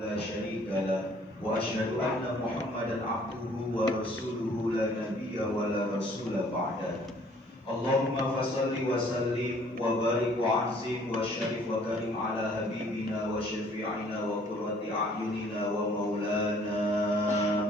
لا شريك له وأشهد أن محمدا عبده ورسوله لا نبي ولا رسول بعده اللهم فصل وسلم وبارك وعزم وشرف وكرم على حبيبنا وشفيعنا وقرة أعيننا ومولانا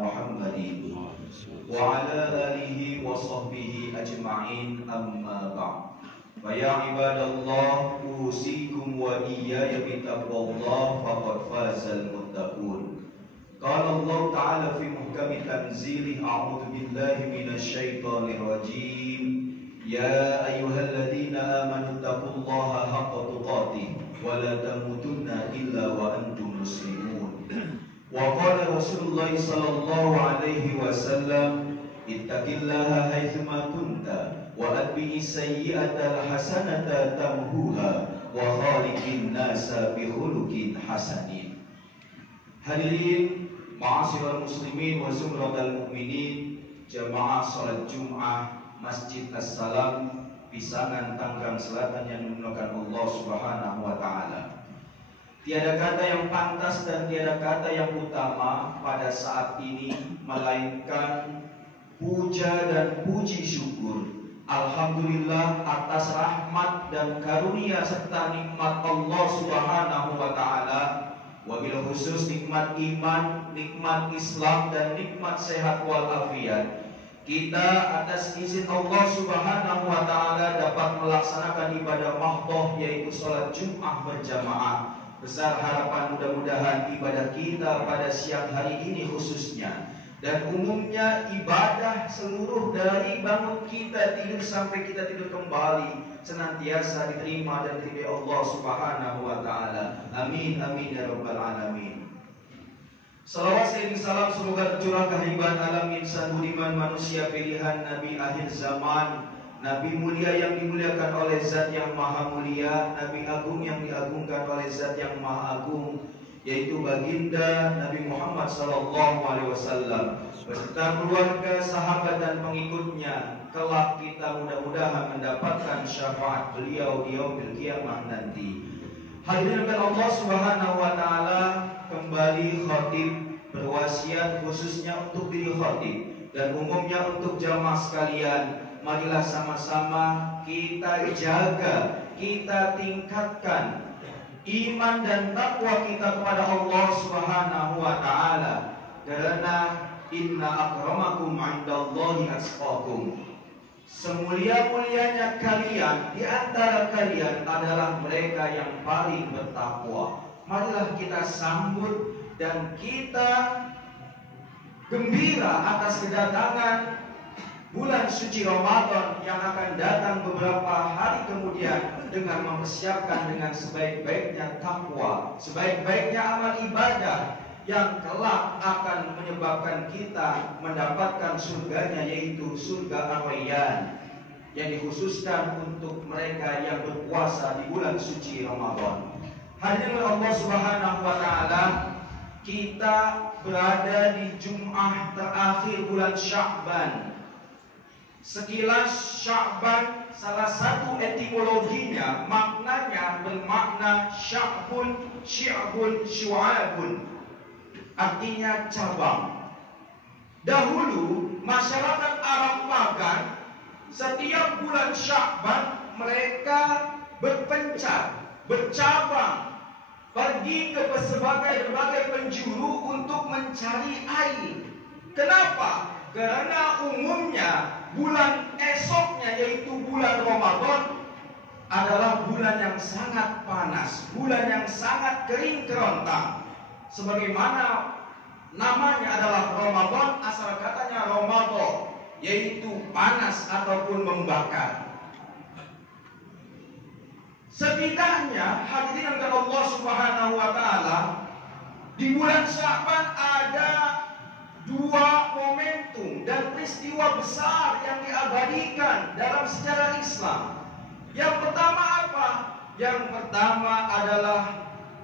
محمد وعلى آله وصحبه أجمعين أما بعد فيا عباد الله أوصيكم وإياي بتقوى الله فقد فاز المتقون قال الله تعالى في محكم تنزيله أعوذ بالله من الشيطان الرجيم يا أيها الذين آمنوا اتقوا الله حق تقاته ولا تموتن إلا وأنتم مسلمون وقال رسول الله صلى الله عليه وسلم اتق الله حيثما كنت وأتبع السيئة الحسنة تمحوها وخالق الناس بخلق حسن. Hadirin ma'asyiral muslimin wa zumratal mu'minin, jamaah salat Jumat Masjid As-Salam Pisangan Tangerang Selatan yang dimuliakan Allah Subhanahu wa taala. Tiada kata yang pantas dan tiada kata yang utama pada saat ini melainkan puja dan puji syukur. Alhamdulillah atas rahmat dan karunia serta nikmat Allah Subhanahu wa taala, wabil khusus nikmat iman, nikmat Islam dan nikmat sehat walafiat. Kita atas izin Allah Subhanahu wa taala dapat melaksanakan ibadah mahdhah yaitu salat Jumat berjamaah. Besar harapan mudah-mudahan ibadah kita pada siang hari ini khususnya dan umumnya ibadah seluruh dari bangun kita tidur sampai kita tidur kembali senantiasa diterima dan diterima Allah Subhanahu wa taala. Amin amin ya rabbal alamin. Salawat dan salam semoga tercurah kehadiran alam insan budiman manusia pilihan Nabi akhir zaman, Nabi mulia yang dimuliakan oleh Zat yang maha mulia, Nabi agung yang diagungkan oleh Zat yang maha agung, yaitu baginda Nabi Muhammad sallallahu alaihi wasallam beserta keluarga, sahabat dan pengikutnya. Kelak kita mudah-mudahan mendapatkan syafaat beliau di yaumil qiyamah nanti. Hadirin Allah Subhanahu wa taala, kembali khatib berwasiat khususnya untuk diri khatib dan umumnya untuk jamaah sekalian. Marilah sama-sama kita jaga, kita tingkatkan iman dan takwa kita kepada Allah Subhanahu wa taala. Karena inna akramakum 'indallahi atqakum. Semulia-mulianya kalian di antara kalian adalah mereka yang paling bertakwa. Marilah kita sambut dan kita gembira atas kedatangan bulan suci Ramadan yang akan datang beberapa hari kemudian dengan mempersiapkan dengan sebaik-baiknya takwa, sebaik-baiknya amal ibadah yang kelak akan menyebabkan kita mendapatkan surganya, yaitu surga Ar-Rayyan yang dikhususkan untuk mereka yang berpuasa di bulan suci Ramadan. Hadirin Allah Subhanahu wa taala, kita berada di Jumat terakhir bulan Sya'ban. Sekilas Sya'ban, salah satu etimologinya maknanya bermakna sya'bun, syi'bun, syu'abun, artinya cabang. Dahulu masyarakat Arab Pagan setiap bulan Sya'ban mereka berpencar, bercabang, pergi ke berbagai penjuru untuk mencari air. Kenapa? Karena umumnya bulan esoknya yaitu bulan Ramadan adalah bulan yang sangat panas, bulan yang sangat kering kerontang. Sebagaimana namanya adalah Ramadan, asal katanya Ramadan, yaitu panas ataupun membakar. Setidaknya hadirin Allah Subhanahu wa taala, di bulan Sya'ban ada dua momentum dan peristiwa besar yang diabadikan dalam sejarah Islam. Yang pertama apa? Yang pertama adalah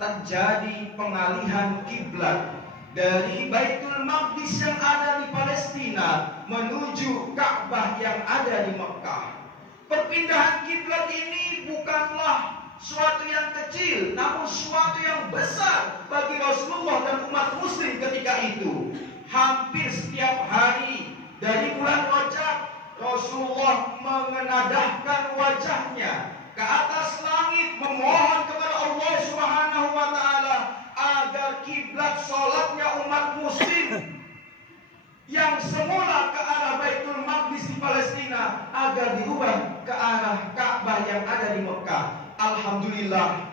terjadi pengalihan kiblat dari Baitul Maqdis yang ada di Palestina menuju Ka'bah yang ada di Mekah. Perpindahan kiblat ini bukanlah suatu yang kecil, namun suatu yang besar bagi Rasulullah dan umat muslim ketika itu. Hampir setiap hari dari bulan Rajab, Rasulullah mengenadahkan wajahnya ke atas langit, memohon kepada Allah Subhanahu wa Ta'ala agar kiblat sholatnya umat muslim yang semula ke arah Baitul Maqdis di Palestina agar dirubah ke arah Ka'bah yang ada di Mekah. Alhamdulillah,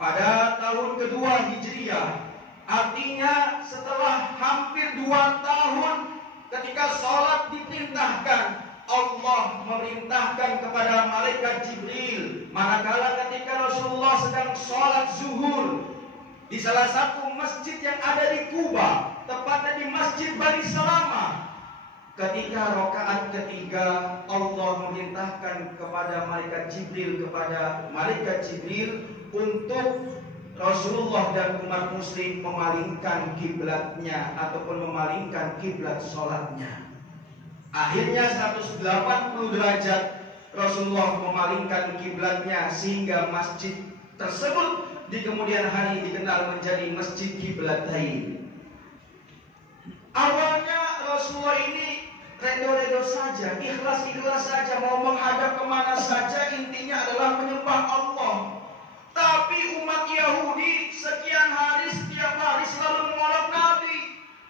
pada tahun kedua Hijriah, artinya setelah hampir 2 tahun ketika sholat diperintahkan, Allah memerintahkan kepada malaikat Jibril manakala ketika Rasulullah sedang sholat zuhur di salah satu masjid yang ada di Kuba, tepatnya di Masjid Bani Salama. Ketika rakaat ketiga, Allah memerintahkan kepada malaikat Jibril untuk Rasulullah dan umat muslim memalingkan kiblatnya ataupun memalingkan kiblat sholatnya. Akhirnya 180 derajat Rasulullah memalingkan kiblatnya sehingga masjid tersebut di kemudian hari dikenal menjadi Masjid Qiblatain. Awalnya Rasulullah ini redo-redo saja, ikhlas-ikhlas saja, mau menghadap kemana saja, intinya adalah menyembah Allah. Tapi umat Yahudi sekian hari, setiap hari selalu mengolok Nabi.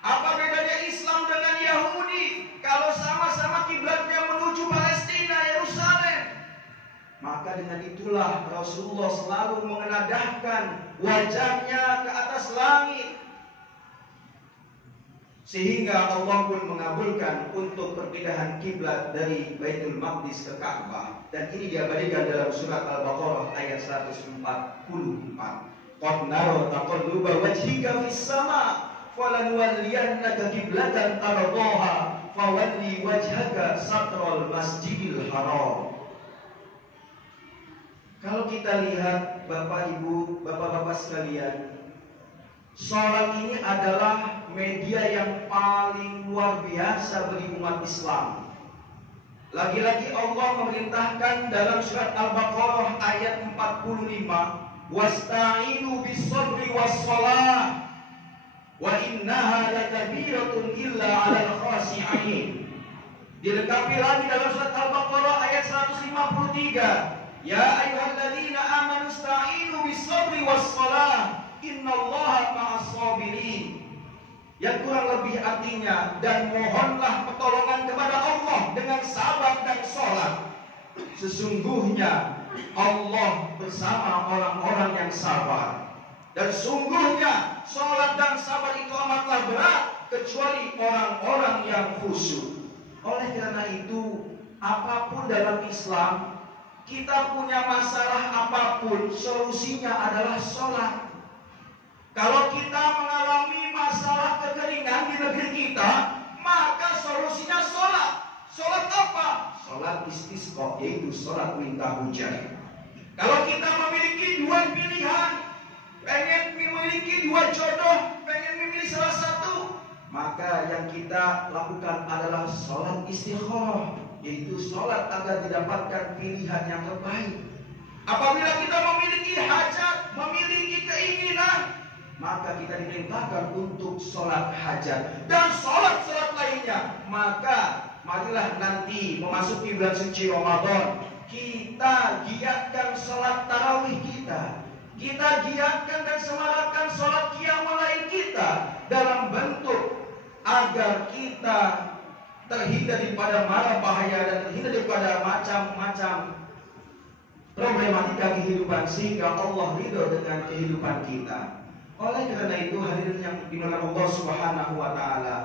Apa bedanya Islam dengan Yahudi? Kalau sama-sama kiblatnya menuju Palestina, Yerusalem. Maka dengan itulah Rasulullah selalu mengenadahkan wajahnya ke atas langit, sehingga Allah pun mengabulkan untuk perpindahan kiblat dari Baitul Maqdis ke Ka'bah. Dan ini diabadikan dalam surat Al-Baqarah ayat 144. Qad nara taqalluba wajhika fis sama' falanuwalliyannaka qiblatan tardaha fawalli wajhaka satral masjidil haram. Kalau kita lihat Bapak Ibu, Bapak-bapak sekalian, sholat ini adalah media yang paling luar biasa bagi umat Islam. Lagi-lagi Allah memerintahkan dalam surat Al-Baqarah ayat 45, wasta'inu bis-sabri was-shalah wa innaha lakabiratun illa 'alal khashi'in. Dilengkapi lagi dalam surat Al-Baqarah ayat 153, ya ayyuhalladzina amanu ista'inu bis-sabri was-shalah innallaha ma'as sabirin. Yang kurang lebih artinya, dan mohonlah pertolongan kepada Allah dengan sabar dan sholat. Sesungguhnya Allah bersama orang-orang yang sabar. Dan sungguhnya sholat dan sabar itu amatlah berat kecuali orang-orang yang khusyuk. Oleh karena itu, apapun dalam Islam, kita punya masalah apapun, solusinya adalah sholat. Kalau kita mengalami masalah kekeringan di negeri kita, maka solusinya sholat. Sholat apa? Sholat istisqa, yaitu sholat minta hujan. Kalau kita memiliki 2 pilihan, pengen memiliki 2 jodoh, pengen memilih salah satu, maka yang kita lakukan adalah sholat istikharah, yaitu sholat agar didapatkan pilihan yang terbaik. Apabila kita memiliki hajat, memiliki keinginan, maka kita diperintahkan untuk sholat hajat dan sholat-sholat lainnya. Maka marilah nanti memasuki bulan suci Ramadan, kita giatkan sholat tarawih kita, kita giatkan dan semarakkan sholat qiyamul lail kita, dalam bentuk agar kita terhindar daripada mara bahaya dan terhindar daripada macam-macam problematika kehidupan, sehingga Allah ridho dengan kehidupan kita. Oleh karena itu, hadirin yang dimuliakan Allah Subhanahu wa Ta'ala,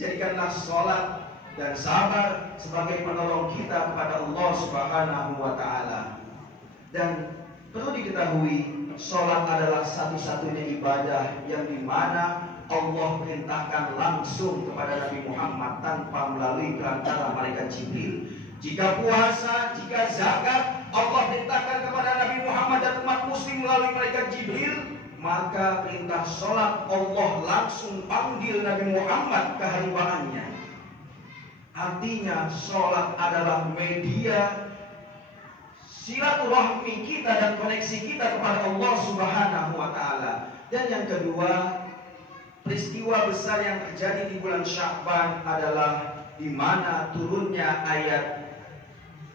jadikanlah sholat dan sabar sebagai penolong kita kepada Allah Subhanahu wa Ta'ala. Dan perlu diketahui, sholat adalah satu-satunya ibadah yang dimana Allah perintahkan langsung kepada Nabi Muhammad tanpa melalui perantara malaikat Jibril. Jika puasa, jika zakat, Allah perintahkan kepada Nabi Muhammad dan umat muslim melalui malaikat Jibril. Maka perintah sholat Allah langsung panggil Nabi Muhammad ke haribaannya. Artinya sholat adalah media silaturahmi kita dan koneksi kita kepada Allah Subhanahu wa taala. Dan yang kedua, peristiwa besar yang terjadi di bulan Sya'ban adalah di mana turunnya ayat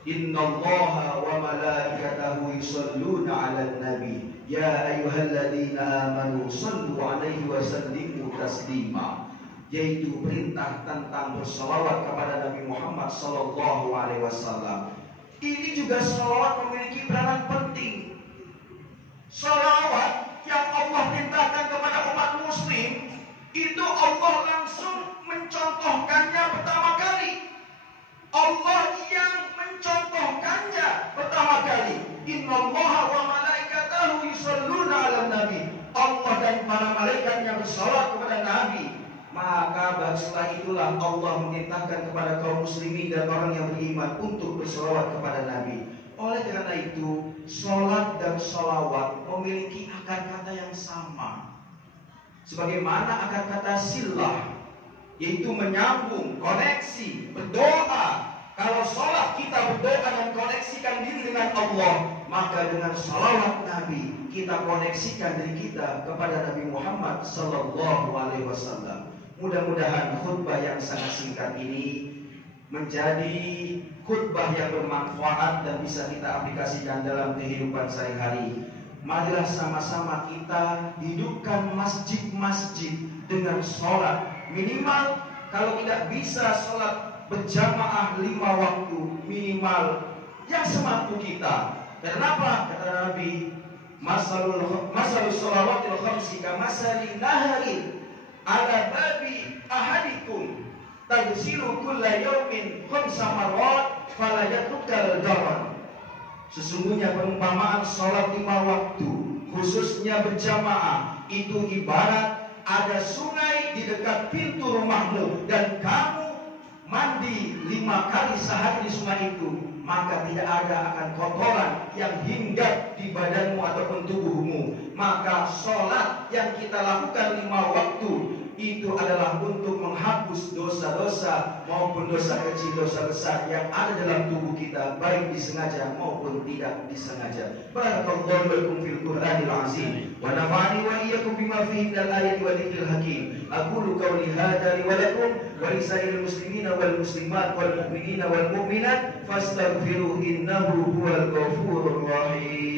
Innallaha wa malaikatahu yusholluna 'alan nabi ya ayyuhalladzina amanu shallu 'alaihi wa sallimu taslima, yaitu perintah tentang berselawat kepada Nabi Muhammad sallallahu alaihi wasallam. Ini juga selawat memiliki peranan penting. Selawat yang Allah perintahkan kepada umat muslim itu Allah langsung mencontohkannya pertama kali. Allah yang mencontohkannya pertama kali. Innallaha wa malaikatahu yusholluna 'alan nabi. Allah dan para malaikatnya bersalawat kepada Nabi. Maka setelah itulah Allah memerintahkan kepada kaum muslimin dan orang yang beriman untuk bersalawat kepada Nabi. Oleh karena itu, salat dan salawat memiliki akar kata yang sama. Sebagaimana akar kata silah, yaitu menyambung, koneksi, berdoa. Kalau sholat kita berdoa dan koneksikan diri dengan Allah, maka dengan salawat Nabi kita koneksikan diri kita kepada Nabi Muhammad sallallahu alaihi wasallam. Mudah-mudahan khutbah yang sangat singkat ini menjadi khutbah yang bermanfaat dan bisa kita aplikasikan dalam kehidupan sehari-hari. Marilah sama-sama kita hidupkan masjid-masjid dengan sholat. Minimal kalau tidak bisa sholat berjamaah 5 waktu, minimal yang semampu kita. Kenapa? Kata Nabi, masalul shalawatil khamsi kamasali naharin ala babi ahadikum tagsilu kulla yawmin khamsa marrat fala yatukal daran. Sesungguhnya perumpamaan sholat 5 waktu, khususnya berjamaah, itu ibarat ada sungai di dekat pintu rumahmu dan kamu mandi 5 kali sehari di sungai itu, maka tidak ada akan kotoran yang hinggap di badanmu ataupun tubuhmu. Maka sholat yang kita lakukan 5 waktu itu adalah untuk menghapus dosa-dosa maupun dosa kecil, dosa besar yang ada dalam tubuh kita, baik disengaja maupun tidak disengaja. Barakallahu lakum fil Qur'anil azim wa nafa'ani wa iyyakum bima fihi minal ayati wa dzikril hakim. Aqulu qawli hadza li wa lakum wa lisa'il muslimina wal muslimat wal mu'minina wal mu'minat fastaghfiruhu innahu huwal ghafurur rahim.